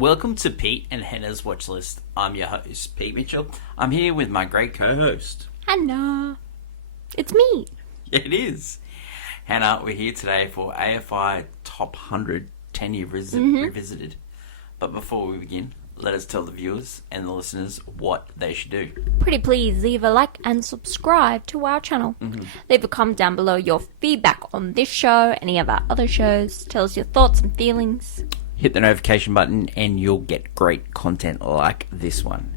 Welcome to Pete and Hannah's Watch List. I'm your host, Pete Mitchell. I'm here with my great co-host. Hannah. It's me. It is. Hannah, we're here today for AFI Top 100 10-Year Revisited. But before we begin, let us tell the viewers and the listeners what they should do. Pretty please leave a like and subscribe to our channel. Leave a comment down below your feedback on this show, any of our other shows. Tell us your thoughts and feelings. Hit the notification button and you'll get great content like this one.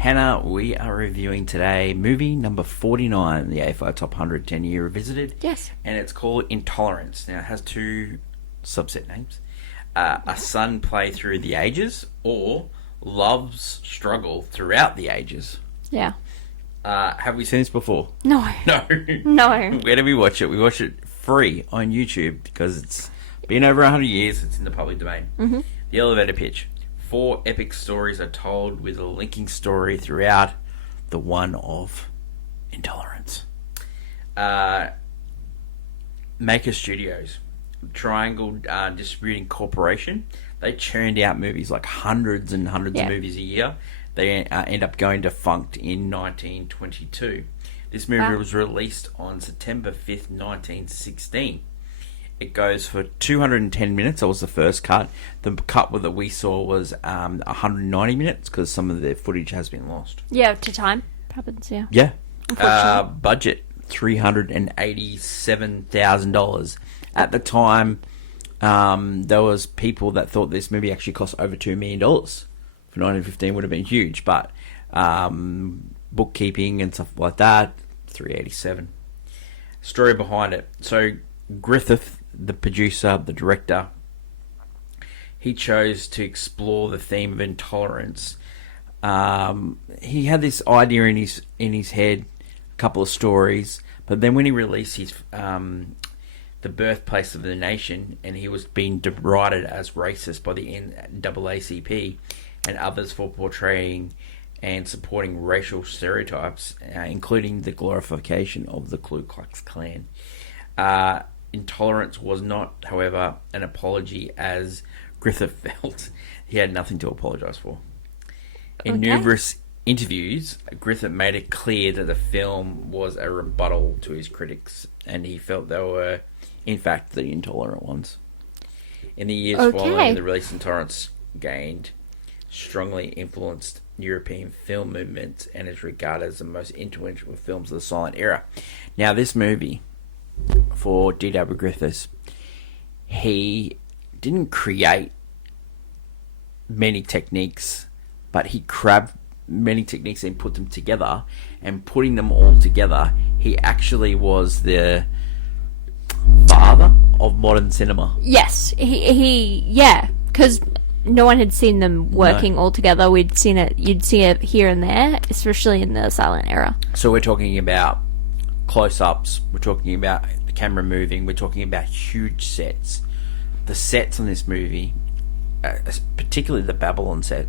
Hannah, we are reviewing today movie number 49, the AFI Top 100 10-Year Revisited. Yes. And it's called Intolerance. Now, it has two subset names. A Son Play Through the Ages, or Love's Struggle Throughout the Ages. Yeah. Have we seen this before? No. No. No. Where did we watch it? We watched it free on YouTube because it's been over 100 years. It's in the public domain. The elevator pitch. 4 epic stories are told with a linking story throughout, the one of intolerance. Maker Studios, Triangle Distributing Corporation. They churned out movies, like hundreds and hundreds of movies a year. They end up going defunct in 1922. This movie was released on September 5th, 1916. It goes for 210 minutes. That was the first cut. The cut that we saw was 190 minutes because some of the footage has been lost. Yeah, to time. Happens, yeah. Yeah. Budget, $387,000. At the time, there was people that thought this movie actually cost over $2 million. For 1915 would have been huge, but bookkeeping and stuff like that, 387. Story behind it. So Griffith, the producer, the director, he chose to explore the theme of intolerance. He had this idea in his head, a couple of stories, but then when he released his The Birthplace of the Nation, and he was being derided as racist by the NAACP and others for portraying and supporting racial stereotypes, including the glorification of the Ku Klux Klan. Intolerance was not, however, an apology, as Griffith felt he had nothing to apologise for. In numerous interviews, Griffith made it clear that the film was a rebuttal to his critics, and he felt they were, in fact, the intolerant ones. In the years following the release, Intolerance gained strongly influenced European film movement and is regarded as the most influential films of the silent era. Now, this movie, for D.W. Griffiths, he didn't create many techniques, but he grabbed many techniques and put them together, and putting them all together, he actually was the father of modern cinema. Yes. Yeah, because no one had seen them working all together. You'd see it here and there, especially in the silent era. So we're talking about close-ups, we're talking about the camera moving, we're talking about huge sets. The sets on this movie, particularly the Babylon set,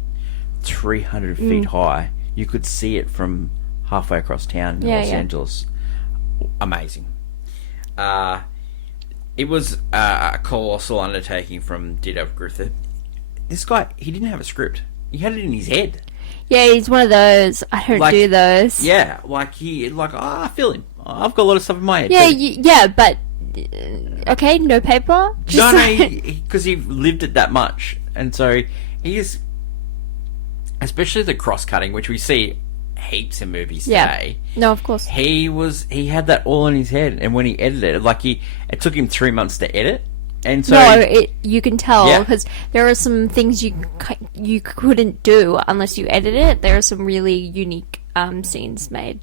300 feet high. You could see it from halfway across town in Los Angeles. Amazing. It was a colossal undertaking from D.W. Griffith. This guy, he didn't have a script. He had it in his head. Yeah, he's one of those. I don't do those. Yeah, I feel him. I've got a lot of stuff in my head. Yeah, but okay, no paper. Because he lived it that much, and so he is, especially the cross cutting, which we see heaps in movies today. No, of course. He had that all in his head, and when he edited it, it took him 3 months to edit. And so you can tell because there are some things you couldn't do unless you edit it. There are some really unique scenes made.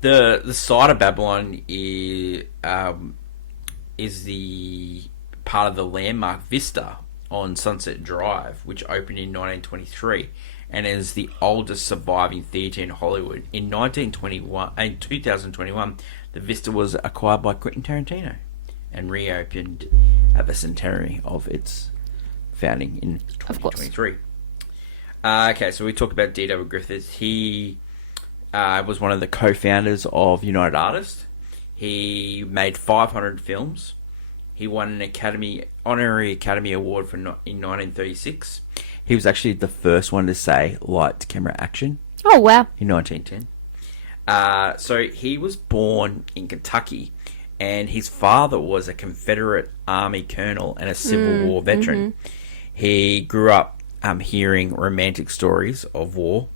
The side of Babylon is the part of the landmark Vista on Sunset Drive, which opened in 1923 and is the oldest surviving theatre in Hollywood. In 2021, the Vista was acquired by Quentin Tarantino and reopened at the centenary of its founding in 2023. Okay, so we talked about D.W. Griffiths. He was one of the co-founders of United Artists. He made 500 films He won an honorary Academy Award in 1936. He was actually the first one to say light to camera action. Oh, wow. In 1910. So he was born in Kentucky, and his father was a Confederate Army colonel and a Civil War veteran. He grew up hearing romantic stories of war,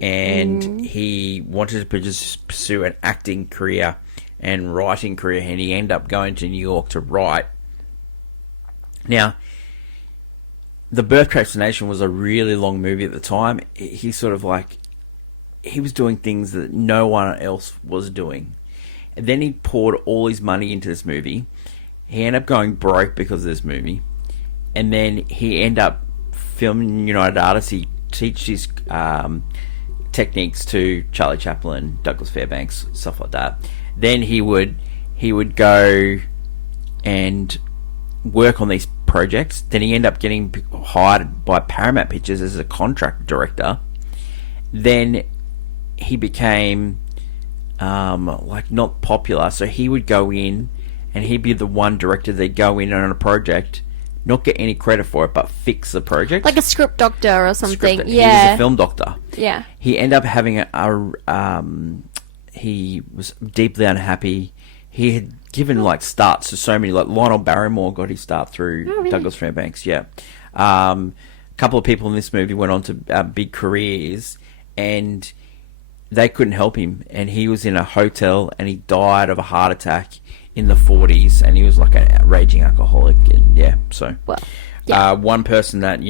and he wanted to pursue an acting career and writing career, and he ended up going to New York to write. Now, The Birthplace of a Nation was a really long movie at the time. He sort of like, he was doing things that no one else was doing. And then he poured all his money into this movie. He ended up going broke because of this movie. And then he ended up filming United Artists. He teaches his techniques to Charlie Chaplin, Douglas Fairbanks, stuff like that. Then he would go and work on these projects. Then he ended up getting hired by Paramount Pictures as a contract director. Then he became like not popular, so he would go in and he'd be the one director that'd go in on a project, not get any credit for it, but fix the project. Like a script doctor or something. He was a film doctor. Yeah. He ended up having he was deeply unhappy. He had given like starts to so many, like Lionel Barrymore got his start through Douglas Fairbanks. Yeah. A couple of people in this movie went on to big careers, and they couldn't help him. And he was in a hotel, and he died of a heart attack in the 40s, and he was like a raging alcoholic. And yeah, so one person that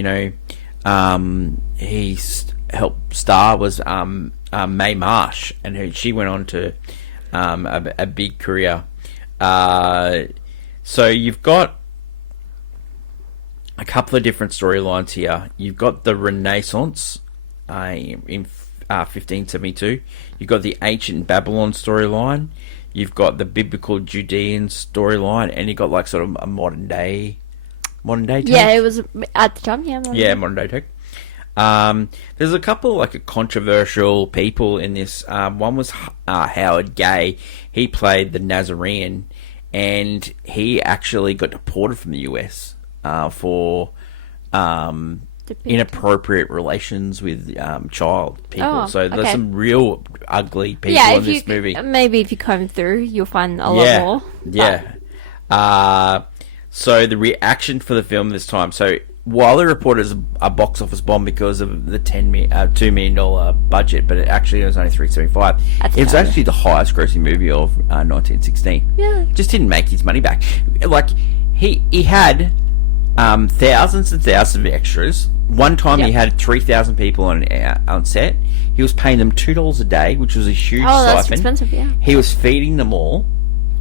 he helped star was Mae Marsh, and she went on to a big career. So you've got a couple of different storylines here. You've got the Renaissance in 1572. You've got the ancient Babylon storyline. You've got the biblical Judean storyline, and you've got like sort of a modern day take. Yeah, it was at the time. Yeah, modern day take. There's a couple like controversial people in this. One was Howard Gay. He played the Nazarene, and he actually got deported from the US for inappropriate relations with child people. So there's some real ugly people in this movie. Maybe if you comb through, you'll find a lot more. Yeah. So the reaction for the film this time. So while it reported as a box office bomb because of the $2 million budget, but it actually was only $375. It was actually the highest grossing movie of 1916. Yeah. Just didn't make his money back. Like he had thousands and thousands of extras. One time he had 3,000 people on set. He was paying them $2 a day, which was a huge stipend. That's expensive, yeah. He was feeding them all.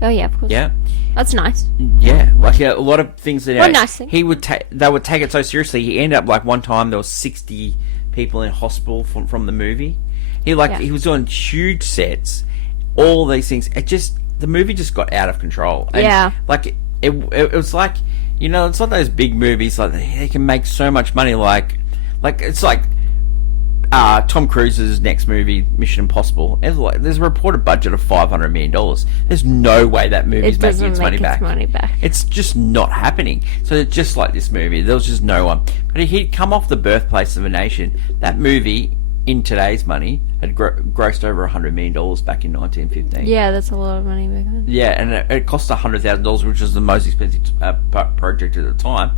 Oh yeah, of course. Yeah. That's nice. Yeah, like a lot of things that nice thing. They would take it so seriously. He ended up like one time there was 60 people in hospital from the movie. He was doing huge sets, all these things. The movie just got out of control. And like it was like, it's not those big movies like they can make so much money. Like it's like Tom Cruise's next movie, Mission Impossible. There's a reported budget of $500 million. There's no way that movie's making its money back. It's just not happening. So just like this movie, there was just no one. But he'd come off The Birthplace of a Nation. That movie, in today's money, had grossed over $100 million back in 1915. Yeah, that's a lot of money back then. Yeah, and it cost $100,000, which was the most expensive project at the time.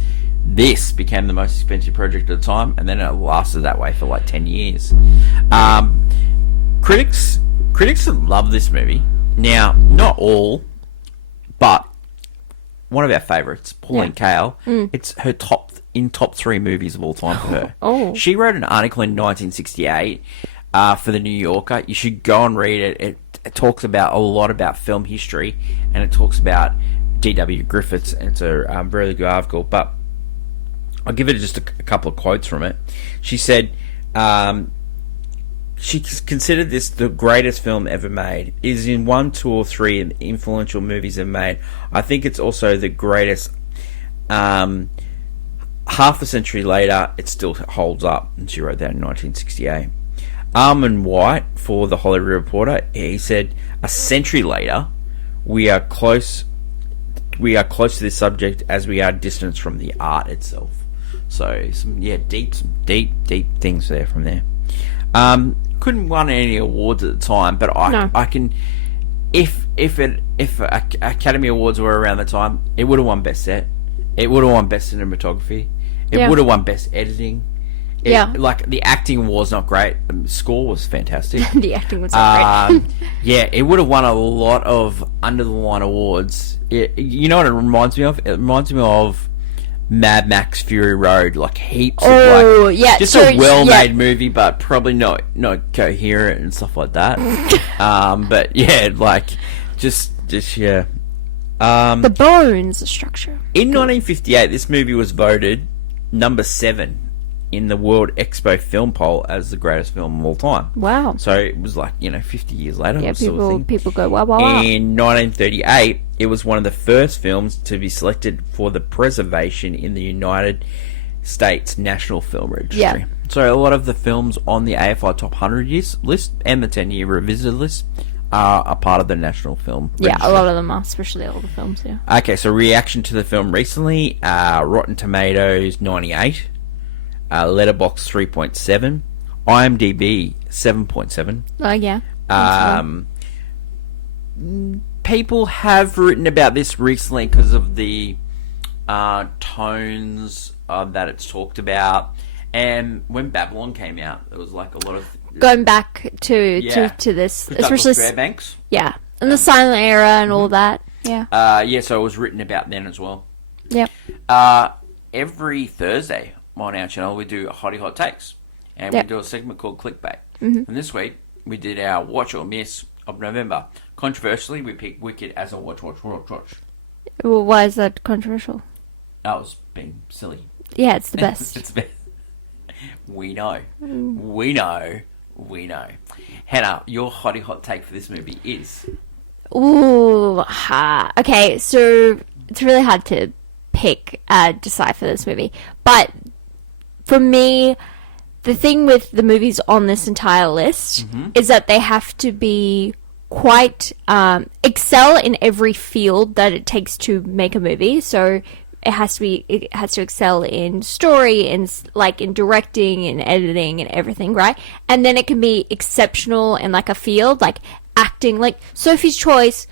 This became the most expensive project at the time, and then it lasted that way for like 10 years. Critics love this movie. Now, not all, but one of our favourites, Pauline Kael. It's her top 3 movies of all time for her. Oh. She wrote an article in 1968 for the New Yorker. You should go and read it. It talks about a lot about film history, and it talks about D.W. Griffiths, and it's a really good article. But I'll give it just a couple of quotes from it. She said, she considered this the greatest film ever made. It is in 1, 2, or 3 influential movies ever made. I think it's also the greatest. Half a century later, it still holds up. And she wrote that in 1968. Armand White, for The Hollywood Reporter, he said, a century later, we are close we are close to this subject as we are distant from the art itself. So some deep things there from there. Couldn't win any awards at the time, but I can. If Academy Awards were around the time, it would have won Best Set. It would have won Best Cinematography. It would have won Best Editing. Like, the acting was not great. The score was fantastic. The acting was not great. It would have won a lot of under-the-line awards. You know what it reminds me of? It reminds me of Mad Max Fury Road. Like, heaps of, just a well-made movie, but probably not coherent and stuff like that. But, the bones structure. In 1958, this movie was voted number 7 in the World Expo Film Poll as the greatest film of all time. Wow. So it was 50 years later. Yeah, sort of thing. people go, wow. In 1938, it was one of the first films to be selected for the preservation in the United States National Film Registry. Yeah. So a lot of the films on the AFI Top 100 Years list and the 10-year revisited list are a part of the National Film Registry. Yeah, a lot of them are, especially all the films, yeah. Okay, so reaction to the film recently, Rotten Tomatoes 98, Letterboxd 3.7, IMDb 7.7. Oh, yeah. People have written about this recently because of the tones that it's talked about. And when Babylon came out, there was a lot of... Going back to this, especially... Fairbanks. Yeah, and the silent era and all that, yeah. So it was written about then as well. Yep. Every Thursday on our channel, we do Hottie Hot Takes. And we do a segment called Clickbait. And this week, we did our Watch or Miss of November. Controversially, we picked Wicked as a watch. Well, why is that controversial? I was being silly. Yeah, it's the best. It's the best. We know. Hannah, your Hottie Hot Take for this movie is... Ooh, okay, so it's really hard to decipher this movie. But for me, the thing with the movies on this entire list is that they have to be quite excel in every field that it takes to make a movie. So it has to excel in story, in directing and editing and everything, right? And then it can be exceptional in a field like acting, like Sophie's Choice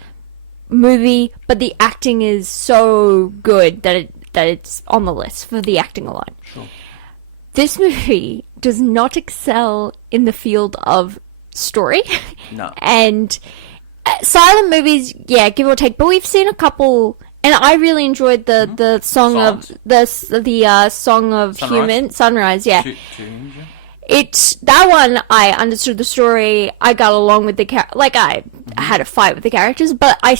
movie, but the acting is so good that it's on the list for the acting alone. Sure. This movie does not excel in the field of story. No. And silent movies, give or take, but we've seen a couple, and I really enjoyed the song Songs. of the Song of Sunrise. Yeah. It's that one. I understood the story. I got along with the I had a fight with the characters, but I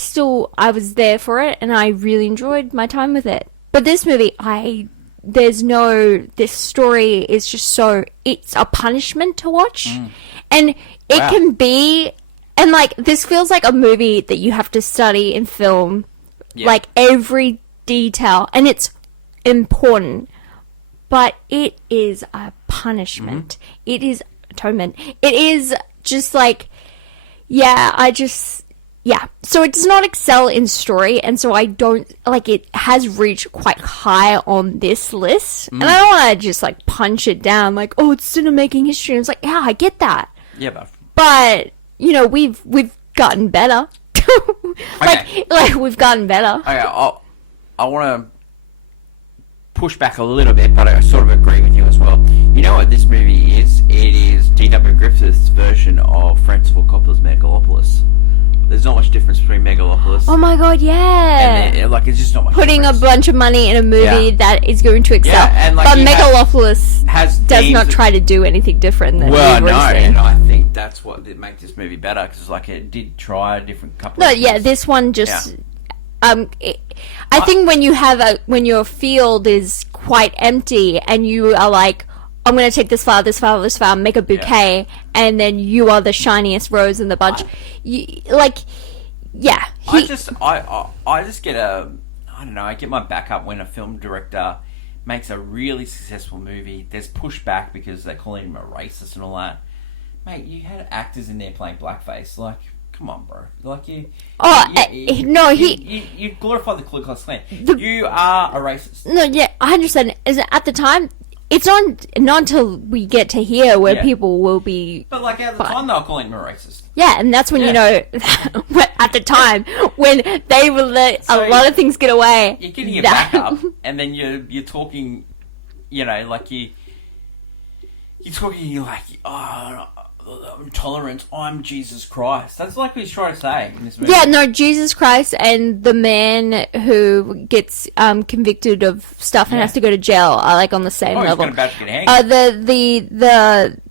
was there for it, and I really enjoyed my time with it. But this movie, this story is just it's a punishment to watch, and it can be, and this feels like a movie that you have to study in film, every detail, and it's important. But it is a punishment. It is atonement. It is just So it does not excel in story, and so I don't, it has reached quite high on this list. And I don't want to just, punch it down, oh, it's still making history. And it's yeah, I get that. Yeah, but, we've gotten better. We've gotten better. Okay, I want to push back a little bit, but I sort of agree with you as well. You know what this movie is? It is D.W. Griffith's version of Francis Ford Coppola's Megalopolis. There's not much difference between Megalopolis. Oh my god, yeah! And it's just not much putting difference. A bunch of money in a movie that is going to excel. Yeah, and but Megalopolis does not try to do anything different than and I think that's what did make this movie better, because it did try a different couple of things. This one just... I think when your field is quite empty and you are I'm going to take this flower, make a bouquet, and then you are the shiniest rose in the bunch. I just get I get my back up when a film director makes a really successful movie. There's pushback because they call him a racist and all that. Mate, you had actors in there playing blackface. come on, bro. Like you. Oh, no, you glorify the Ku Klux Klan. You are a racist. No, yeah, 100%. At the time, it's not until we get to here where people will be. But like at the time, they were calling him a racist. Yeah, and that's when you know. At the time, when they will let a lot of things get away, you're getting your back up, and then you're talking. You know, like you're talking. You're like, oh, intolerance. I'm Jesus Christ. That's like what he's trying to say in this movie. Yeah, no, Jesus Christ and the man who gets convicted of stuff and has to go to jail are like on the same level. He's about to get hanged.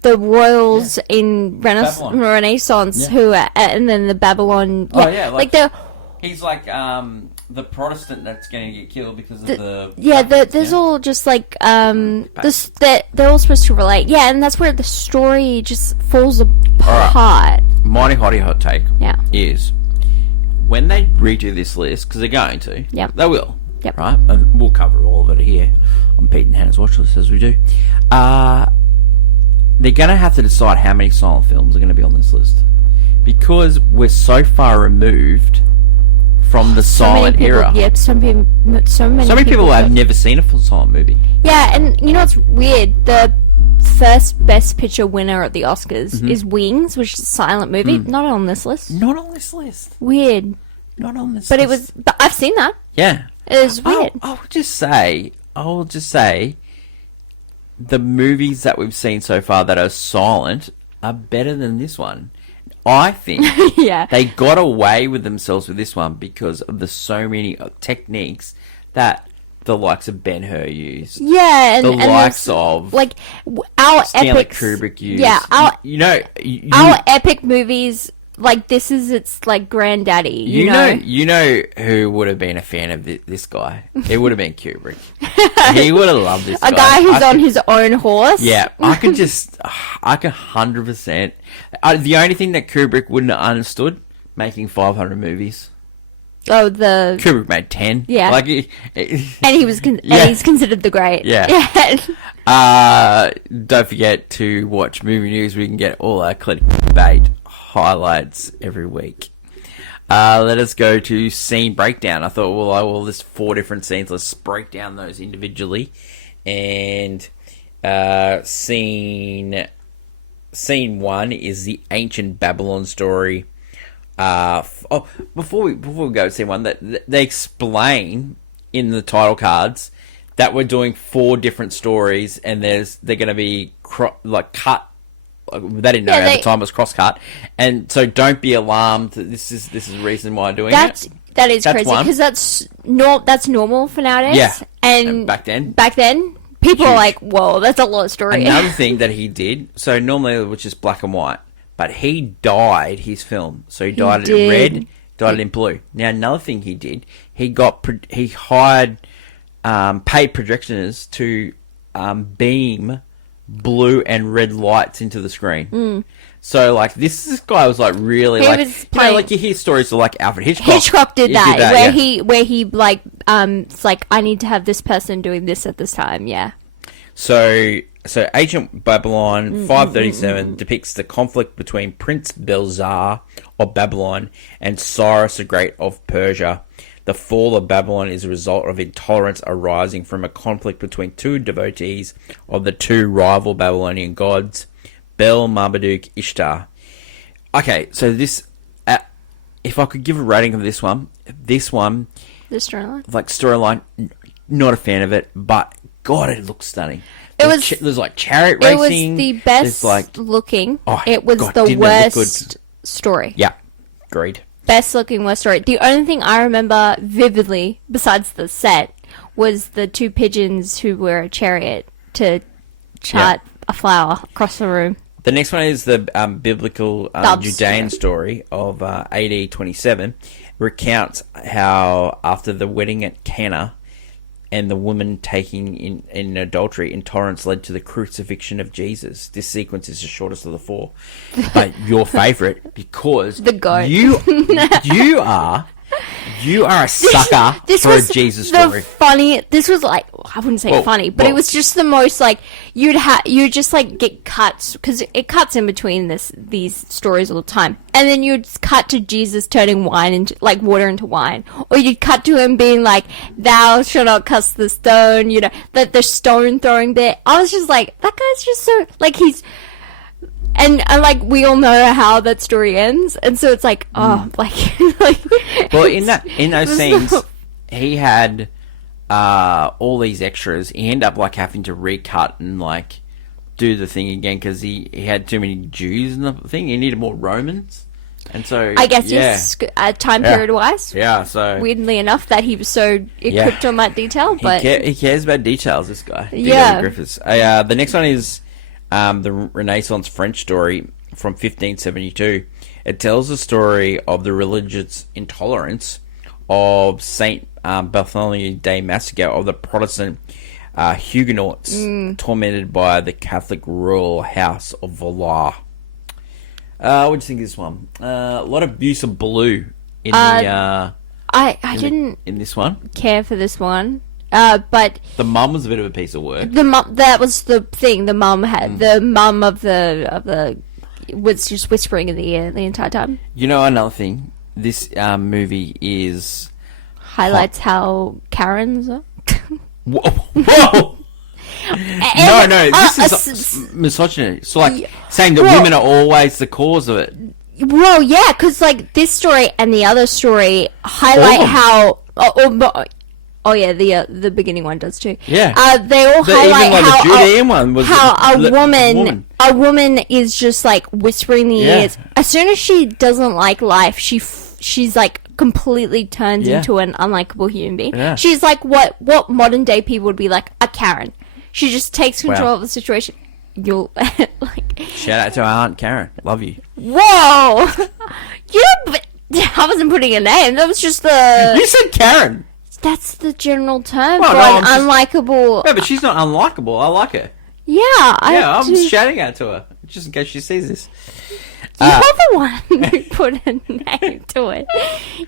The royals in Renaissance who are, and then the Babylon. Yeah, like they're. He's like the Protestant that's going to get killed because of the... Yeah, there's all just like... they're all supposed to relate. Yeah, and that's where the story just falls apart. Right. My hot take is when they redo this list, because they're going to, they will, right? And we'll cover all of it here on Pete and Hannah's watch list as we do. They're going to have to decide how many silent films are going to be on this list. Because we're so far removed from the silent era. Yeah, so many people have never seen a silent movie. Yeah, and you know what's weird? The first Best Picture winner at the Oscars is Wings, which is a silent movie. Not on this list. Not on this list. Weird. Not on this list. But I've seen that. Yeah. It was weird. I'll just say, the movies that we've seen so far that are silent are better than this one. I think they got away with themselves with this one because of the so many techniques that the likes of Ben-Hur used. Yeah, and the likes of like our Stanley epic Kubrick used. Yeah, our epic movies. Like this is its like granddaddy. You know who would have been a fan of this guy? It would have been Kubrick. He would have loved this guy. A guy who's on his own horse. Yeah, I could 100%. The only thing that Kubrick wouldn't have understood, making 500 movies. Oh, Kubrick made 10. Yeah, like, and he was and he's considered the great. Yeah. Don't forget to watch Movie News. We can get all our clickbait highlights every week. Let us go to scene breakdown. I thought, well, I will list 4 different scenes. Let's break down those individually. And scene 1 is the ancient Babylon story. Before we go to scene 1, that they explain in the title cards that we're doing 4 different stories, and they're going to be cut. They didn't know at the time it was cross-cut, and so don't be alarmed. This is the reason why I'm doing it. That is crazy because that's normal for nowadays. Yeah, and back then people are like, "Whoa, that's a lot of story." Another thing that he did, so normally it was just black and white, but he dyed his film, so he dyed it in red, dyed it in blue. Now another thing he did, he hired paid projectionists to beam blue and red lights into the screen. So like this guy was like really like you hear stories of like Alfred Hitchcock. Hitchcock did that where he like it's like I need to have this person doing this at this time. Yeah. So Ancient Babylon 537 depicts the conflict between Prince Belshazzar of Babylon and Cyrus the Great of Persia. The fall of Babylon is a result of intolerance arising from a conflict between 2 devotees of the 2 rival Babylonian gods, Bel, Marduk, Ishtar. Okay, so this, if I could give a rating of this one, the storyline, not a fan of it, but God, it looks stunning. There's like chariot racing. It was the best looking. It was the worst story. Yeah, agreed. Best looking worst story. The only thing I remember vividly, besides the set, was the 2 pigeons who were a chariot to chart a flower across the room. The next one is the biblical Judean story of AD 27. Recounts how after the wedding at Cana and the woman taking in adultery, intolerance led to the crucifixion of Jesus. This sequence is the shortest of the 4, but your favourite because the goat. You You are a sucker for a Jesus story. This was like, I wouldn't say funny, but it was just the most like you'd just like get cuts because it cuts in between these stories all the time, and then you'd cut to Jesus turning wine into like water into wine, or you'd cut to him being like, "Thou shalt not cast the stone," you know, the stone throwing bit. I was just like, that guy's just so like he's. And like we all know how that story ends, and so it's like, like well, in those scenes, he had all these extras. He ended up like having to recut and like do the thing again because he had too many Jews in the thing. He needed more Romans, and so I guess yes, time period wise, So weirdly enough, that he was so equipped on that detail, but he cares about details. This guy, Griffiths. The next one is. The Renaissance French story from 1572. It tells the story of the religious intolerance of Saint Bartholomew de Massacre of the Protestant Huguenots tormented by the Catholic royal house of Valois. What do you think of this one? A lot of abuse of blue in the. I didn't in this one care for this one. But the mum was a bit of a piece of work. That was the thing. The mum had the mum of the was just whispering in the ear the entire time. You know another thing. This movie is highlights how Karens are. Whoa! No, this is misogyny. So like saying that women are always the cause of it. Well, yeah, because like this story and the other story highlight how. Oh yeah, the beginning one does too. Yeah, they all highlight even like the Judean one was how a woman is just like whispering in the ears. As soon as she doesn't like life, she's like completely turns into an unlikable human being. Yeah. She's like what modern day people would be like a Karen. She just takes control of the situation. You'll like shout out to our Aunt Karen. Love you. Whoa, I wasn't putting a name. That was just the. You said Karen. That's the general term for an unlikable... No, but she's not unlikable. I like her. Yeah, I'm just shouting out to her, just in case she sees this. You're the one who put a name to it.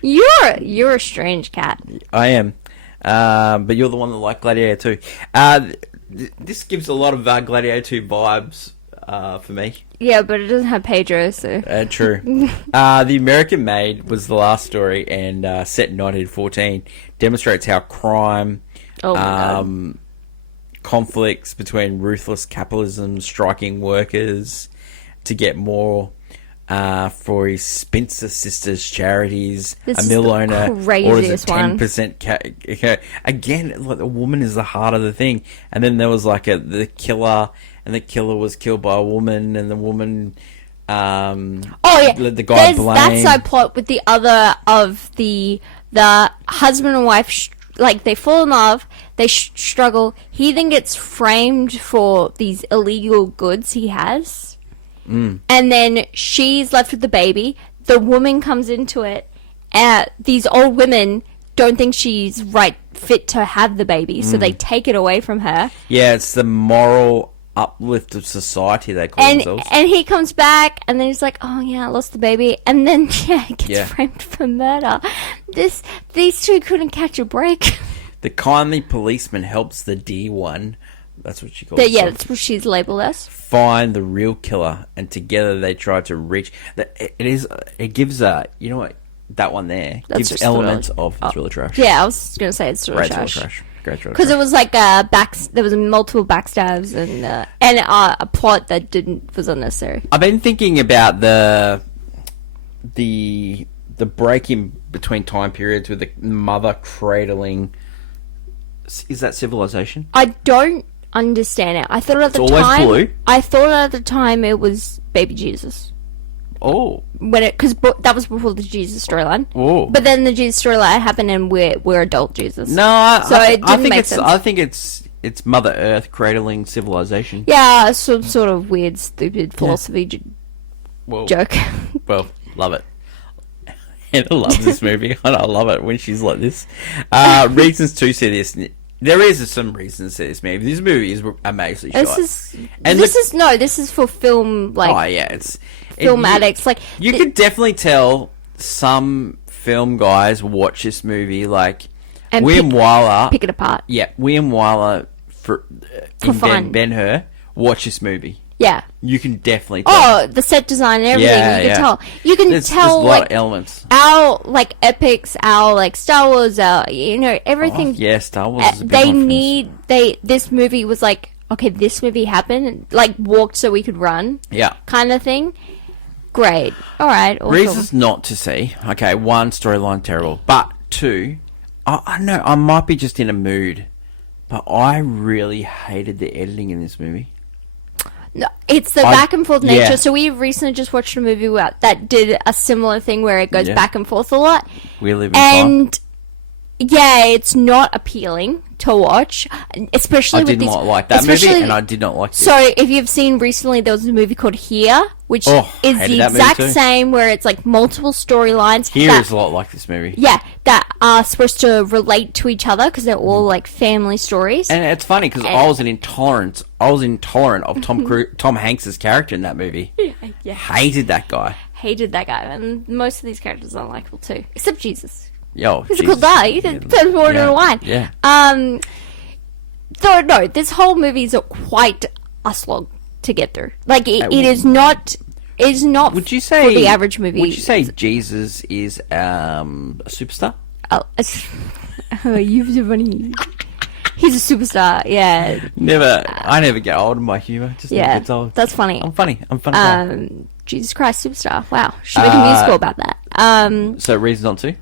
You're a strange cat. I am. But you're the one that liked Gladiator 2. This gives a lot of Gladiator 2 vibes for me. Yeah, but it doesn't have Pedro, so... True. The American Maid was the last story, and set in 1914, demonstrates how crime, conflicts between ruthless capitalism striking workers to get more for his spinster sisters' charities. This a mill owner orders a 10% again, like, the woman is the heart of the thing. And then there was like the killer... And the killer was killed by a woman, and the woman, let the guy blame. That side plot with the other of the husband and wife, like they fall in love, they struggle. He then gets framed for these illegal goods he has, and then she's left with the baby. The woman comes into it, and these old women don't think she's fit to have the baby, so they take it away from her. Yeah, it's the moral uplift of society, they call themselves. And he comes back, and then he's like, "Oh yeah, I lost the baby," and then gets framed for murder. These two couldn't catch a break. The kindly policeman helps the D1. That's what she calls it. Yeah, that's what she's labeled as. Find the real killer, and together they try to reach. It gives you know what, that one there gives elements of Thriller Trash. Yeah, I was gonna say it's Thriller Trash. Because it was like there was multiple backstabs and a plot that was unnecessary. I've been thinking about the break in between time periods with the mother cradling. Is that Civilization? I don't understand it. I thought at the time. Blue. I thought at the time it was Baby Jesus. Oh, because that was before the Jesus storyline. Oh, but then the Jesus storyline happened, and we're adult Jesus. No, it didn't make sense. I think it's Mother Earth cradling civilization. Yeah, some sort of weird, stupid philosophy joke. Well, love it. Hannah loves this movie, and I love it when she's like this. Reasons to see this. There is some reasons to this movie. This movie is amazingly shot. This is for film. Like, oh yeah, it's film addicts. Like you could definitely tell some film guys watch this movie, like And William Wyler, pick it apart. yeah, William Wyler For in fun. Ben-Hur, watch this movie. Yeah. You can definitely tell. Oh, the set design and everything. Yeah, You can yeah. tell. You can There's tell a lot like of elements. our like epics, our like Star Wars, everything. Oh, yeah, Star Wars is a big They one for us. need this movie was like, okay, this movie happened, like walked so we could run, Yeah. kind of thing. Great. All right. Awesome. Reasons not to see. Okay, one, storyline terrible. But two, I know, I might be just in a mood, but I really hated the editing in this movie. No, it's the I- back and forth nature. yeah. So we recently just watched a movie that did a similar thing where it goes Yeah. back and forth a lot. We live in time. And yeah, it's not appealing to watch, especially I with did these. not like that movie, especially- and I did not like this. So if you've seen recently, there was a movie called Here, which Oh, is hated the that movie exact too. same, where it's like multiple storylines. Here that- is a lot like this movie. yeah, that are supposed to relate to each other because they're all like family stories. And it's funny because I was intolerant of Tom Hanks's character in that movie. yeah, Hated that guy. hated that guy, and most of these characters are unlikable too, except Jesus. Yo, He's a cool guy. You can put him forward in a line. Yeah. So no, this whole movie is quite a slog to get through. Like it is not. It's not. Would you say for the average movie? Would you say Jesus is a superstar? Oh, you're so funny. He's a superstar. Yeah. I never get old in my humor. Just never Yeah. gets old. That's funny. I'm funny. I'm funny. Guy. Jesus Christ, superstar. Wow. Should make a musical about that. So reasons not to.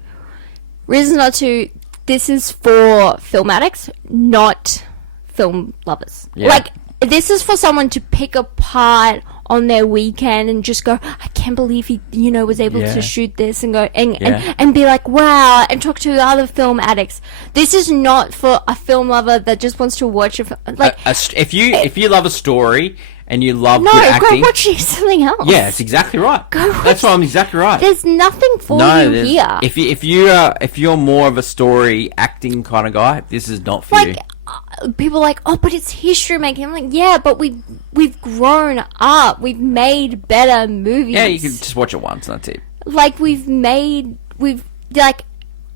Reasons not to. This is for film addicts, not film lovers. Yeah. Like, this is for someone to pick apart on their weekend and just go, I can't believe he, was able Yeah. to shoot this and go and, Yeah. and be like, wow, and talk to other film addicts. This is not for a film lover that just wants to watch a film. Like, If you love a story and you love no, good go acting, watch something else. yeah, it's exactly right. That's why I'm exactly right. There's nothing for you here. If you're more of a story acting kind of guy, this is not for you. Like, people are like, oh, but it's history making. I'm like, yeah, but we've grown up. We've made better movies. Yeah, you can just watch it once and that's it. Like,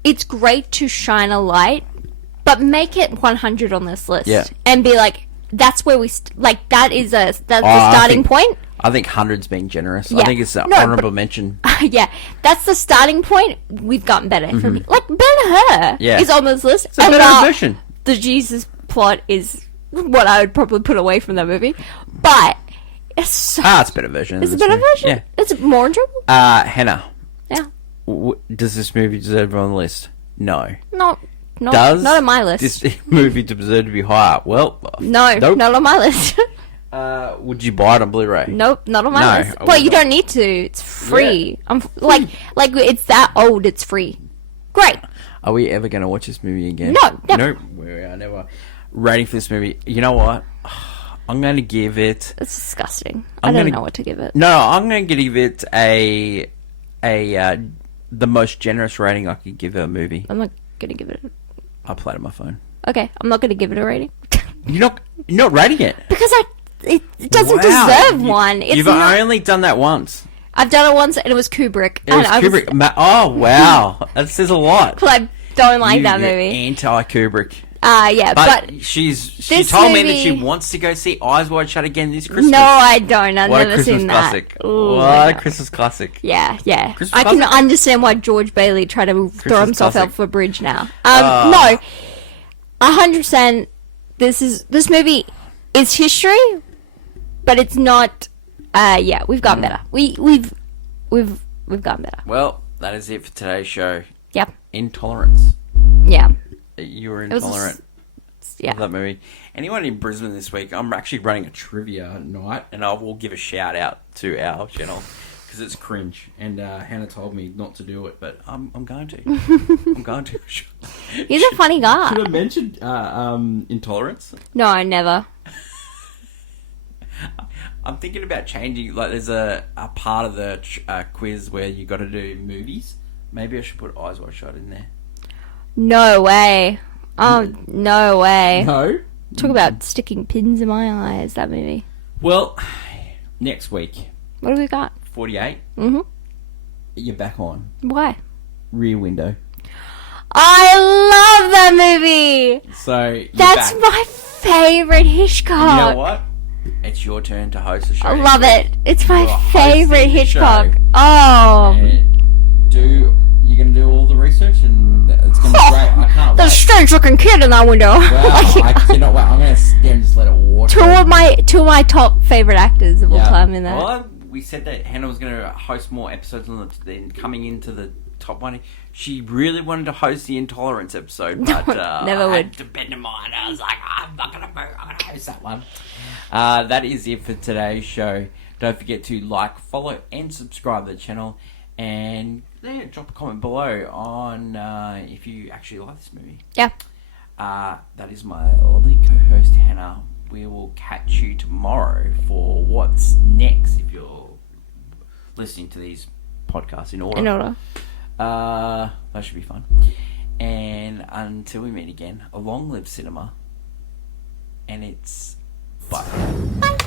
it's great to shine a light, but make it 100 on this list. Yeah. And be like, that's where that is that's the I starting think- point. I think 100's being generous. Yeah. I think it's an No, honourable mention. Yeah, that's the starting point. We've gotten better. For me. Like, Ben-Hur Yeah. is on this list. It's a better version. The Jesus plot is what I would probably put away from that movie. But it's so... It's a better version. It's a of this better movie. version. Yeah. It's more enjoyable. Hannah, Yeah. does this movie deserve to be on the list? No. Not Does on my list. this movie deserve to be higher? Well, No, nope. not on my list. Would you buy it on Blu-ray? Nope, not on my No, list. I Well, would you not. don't need to. It's free. I'm like it's that old. It's free. Great. Are we ever going to watch this movie again? No, never. Nope, we are never. Rating for this movie. You know what? I'm going to give it. It's disgusting. I'm I don't gonna- know what to give it. No, I'm going to give it the most generous rating I could give a movie. I'm not gonna give it. I played on my phone. Okay, I'm not gonna give it a rating You're not rating it. because it doesn't Wow. deserve one. It's You've not, only done that once. I've done it once and it was Kubrick. It was and I Kubrick. Oh wow, that says a lot. I don't like that You're movie. Anti-Kubrick. Yeah, but she this told me that she movie- wants to go see Eyes Wide Shut again this Christmas. no, I don't. I've What a never Christmas seen classic! that. Ooh, What my a God. Christmas classic! Yeah. Christmas I can classic? understand why George Bailey tried to throw himself classic. off a bridge now. No, 100%. This movie is history, but it's not. Yeah, we've gotten better. We've gotten better. Well, that is it for today's show. Yep. Intolerance. Yeah. You were was a intolerant Yeah. of that movie. Anyone in Brisbane this week? I'm actually running a trivia night, and I will give a shout out to our channel because it's cringe. And Hannah told me not to do it, but I'm going to. I'm going to. He's a funny guy. Should I mention intolerance? No, I never. I'm thinking about changing. Like, there's a part of the quiz where you got to do movies. Maybe I should put Eyes Wide Shut in there. No way. Oh, no way. No. Talk about sticking pins in my eyes, that movie. Well, next week, What do we got? 48. Mm-hmm. You're back on. Why? Rear Window. I love that movie. So That's my favorite Hitchcock. And you know what? It's your turn to host the show. I love it. It's my You're favorite hosting the Hitchcock. show. Oh. You're going to do all the research and it's going to be great. I can't There's a wait. strange looking kid in that window. Wow, I cannot wait. I'm going to sit there and just let it water. Two of my top favorite actors of all time in that. Well, we said that Hannah was going to host more episodes then coming into the top one. She really wanted to host the Intolerance episode, but Never would. I had to bend in mind. I was like, I'm not going to move. I'm going to host that one. That is it for today's show. Don't forget to like, follow, and subscribe to the channel. And drop a comment below on if you actually like this movie. Yeah. That is my lovely co-host, Hannah. We will catch you tomorrow for what's next if you're listening to these podcasts in order. That should be fun. And until we meet again, long live cinema. And it's bye. Bye.